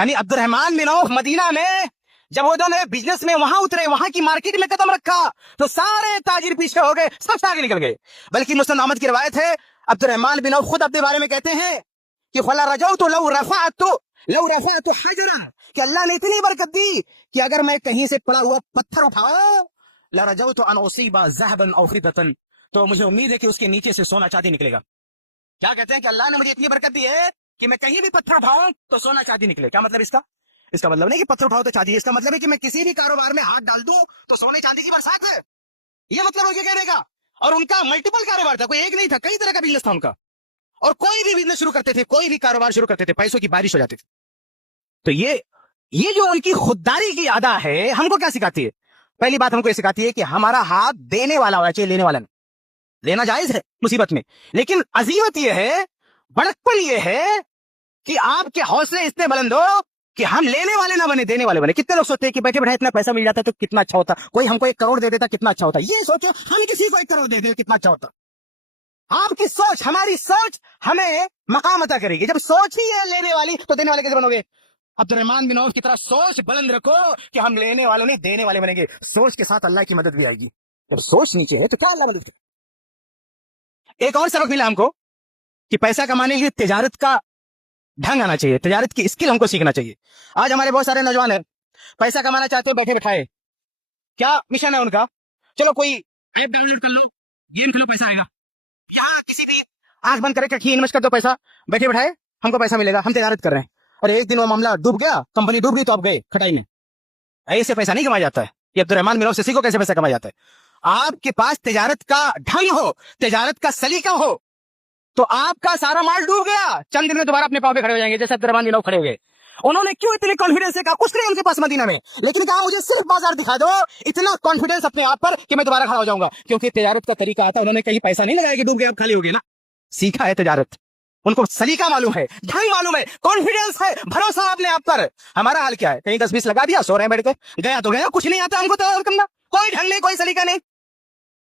यानी Abdurrahman bin of Medina में जब उन्होंने बिजनेस में वहां उतरे, वहां की मार्केट में कदम रखा तो सारे ताजिर पीछे हो गए, सब आगे निकल गए। बल्कि मुस्लिम अहमद की रवायत है, अब्दुर्रहमान बिन औफ खुद अपने बारे में कहते हैं कि फला रजौ तो लौ रफा तो हजरा, कि अल्लाह ने इतनी बरकत दी कि अगर मैं कहीं से पड़ा हुआ पत्थर उठाऊं ला रजौ तो अन उसीबा ज़हबन औ फिदतन, तो मुझे उम्मीद है कि उसके नीचे से सोना चांदी निकलेगा। क्या कहते हैं कि अल्लाह ने मुझे इतनी बरकत दी है कि मैं कहीं भी पत्थर उठाऊं तो सोना चांदी निकले। क्या मतलब इसका? इसका मतलब नहीं कि पत्थर उठाओ तो चांदी, इसका मतलब है कि मैं किसी भी कारोबार में हाथ डाल दूं तो सोने चांदी की बरसात है। ये मतलब हो गया कहने का। और उनका मल्टीपल कारोबार था, कोई एक नहीं था, कई तरह का बिजनेस था उनका। और कोई भी बिजनेस शुरू करते थे, कोई भी कारोबार शुरू करते थे, पैसों की बारिश हो जाती थी। तो ये जो उनकी खुददारी की अदा है, हमको क्या सिखाती है? पहली बात हमको ये सिखाती है कि हमारा हाथ देने वाला होना चाहिए, लेने वाला नहीं। लेना जायज है मुसीबत में, लेकिन अजीमत यह है, बड़कपन यह है कि आपके हौसले इतने बुलंद हो कि हम लेने वाले ना बने, देने वाले बने। कितने लोग सोचते हैं कि बैठे बैठे इतना पैसा मिल जाता तो कितना अच्छा होता, कोई हमको 1 करोड़ दे देता कितना अच्छा होता। ये सोचो हम किसी को 1 करोड़ दे दे कितना अच्छा होता। आपकी सोच, हमारी सोच हमें मकाम अता करेगी। जब सोच ही है लेने वाली तो देने वाले कैसे बनोगे? अब्दुर्रहमान बिन औफ की तरह सोच बुलंद रखो कि हम लेने वाले नहीं, देने वाले बनेंगे। सोच के साथ अल्लाह की मदद भी आएगी। जब सोच नीचे है तो क्या अल्लाह मदद करे? एक और सबक मिला हमको कि पैसा कमाने के लिए तिजारत का ढंग आना चाहिए, तिजारत की स्किल हमको सीखना चाहिए। आज हमारे बहुत सारे नौजवान है, पैसा कमाना चाहते हो, बैठे बैठाए। क्या मिशन है उनका? चलो कोई ऐप डाउनलोड कर लो, गेम खेलो, पैसा आएगा। यहाँ किसी भी आंख बंद करके रखिए, इन्वेस्ट कर दो पैसा, बैठे बैठाए हमको पैसा मिलेगा, हम तिजारत कर रहे हैं। और एक दिन वो मामला डूब गया, कंपनी डूब गई तो आप गए खटाई में। ऐसे पैसा नहीं कमाया जाता है। ये अब्दुर्रहमान बिन औफ से सीखो कैसे पैसा कमाया जाता है। आपके पास तिजारत का ढंग हो, तिजारत का सलीका हो, तो आपका सारा माल डूब गया, चंद दिन में दोबारा अपने पांव पे खड़े हो जाएंगे, जैसे अब्दुर्रहमान बिन औफ खड़े हो गए। उन्होंने क्यों इतने कॉन्फिडेंस से कहा? कुछ नहीं उनके पास मदीना में, लेकिन कहा मुझे सिर्फ बाजार दिखा दो, इतना कॉन्फिडेंस अपने आप पर कि मैं दोबारा खड़ा हो जाऊंगा। क्योंकि तिजारत का तरीका आता, उन्होंने कहीं पैसा नहीं लगाया कि डूब गए आप खाली हो गए ना। सीखा है तिजारत, उनको सलीका मालूम है, ढंग मालूम है, कॉन्फिडेंस है, भरोसा अपने आप पर। हमारा हाल क्या है? कहीं 10-20 लगा दिया, सो रहे हैं बैठ के, गया तो गया, कुछ नहीं आता हमको तो करना, कोई ढंग नहीं, कोई सलीका नहीं।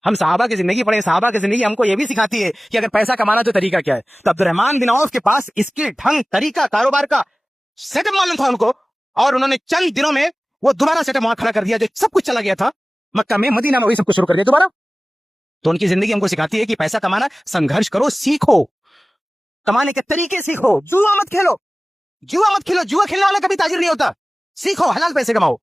हम साहबा की जिंदगी पढ़े, साहबा की जिंदगी हमको यह भी सिखाती है कि अगर पैसा कमाना तो तरीका क्या है। तो अब्दुर्रहमान बिन औफ के पास इसके ढंग, तरीका, कारोबार का सेटअप मालूम था उनको, और उन्होंने चंद दिनों में वो दोबारा सेटअप वहां खड़ा कर दिया। जो सब कुछ चला गया था मक्का में, मदीना में, वही सब कुछ शुरू कर दिया दोबारा। तो उनकी जिंदगी हमको सिखाती है कि पैसा कमाना, संघर्ष करो, सीखो, कमाने के तरीके सीखो। जुआ मत खेलो, जुआ मत खेलो, जुआ खेलने वाला कभी ताजिर नहीं होता। सीखो, हलाल पैसे कमाओ।